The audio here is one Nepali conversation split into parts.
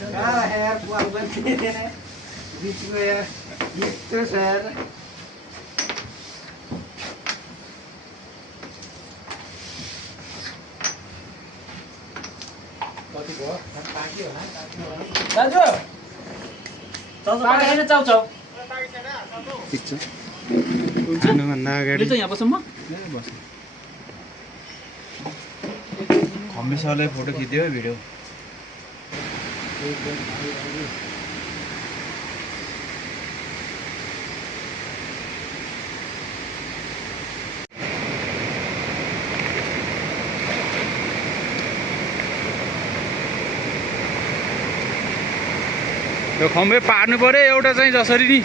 यार पुआल बंद देना बीच में यार ये तो सर दाजु पाकेन चाउचाउ ठिक छ खानुभन्दा अगाडि त यहाँ बसौँ म खम्बीसरलाई फोटो खिच्दियो भिडियो यो खम्बे पार्नु पर्यो एउटा चाहिँ जसरी नि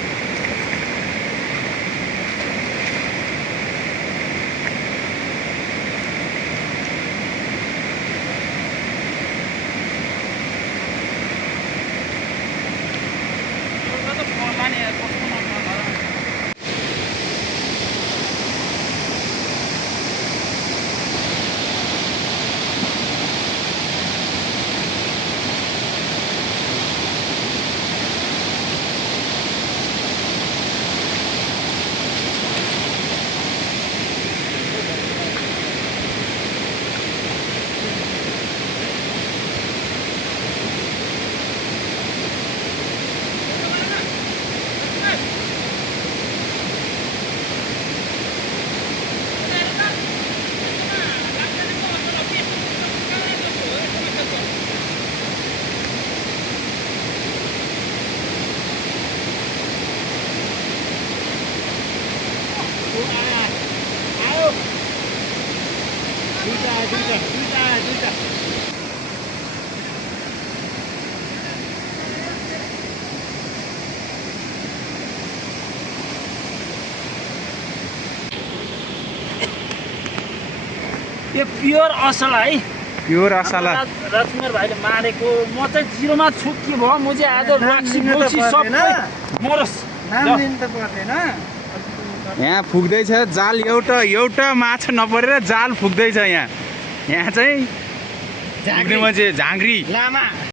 यो प्योर असला है प्योर असला राजकुमार भाइले मारेको म चाहिँ जिरोमा छु के भयो म चाहिँ आज राक्सी बोक्सी सबै मरस नाम लिनु त पर्दैन यहाँ फुक्दैछ जाल एउटा माछा नपरेर जाल फुक्दैछ यहाँ चाहिँ फुक्ने मान्छे झाँक्री लामा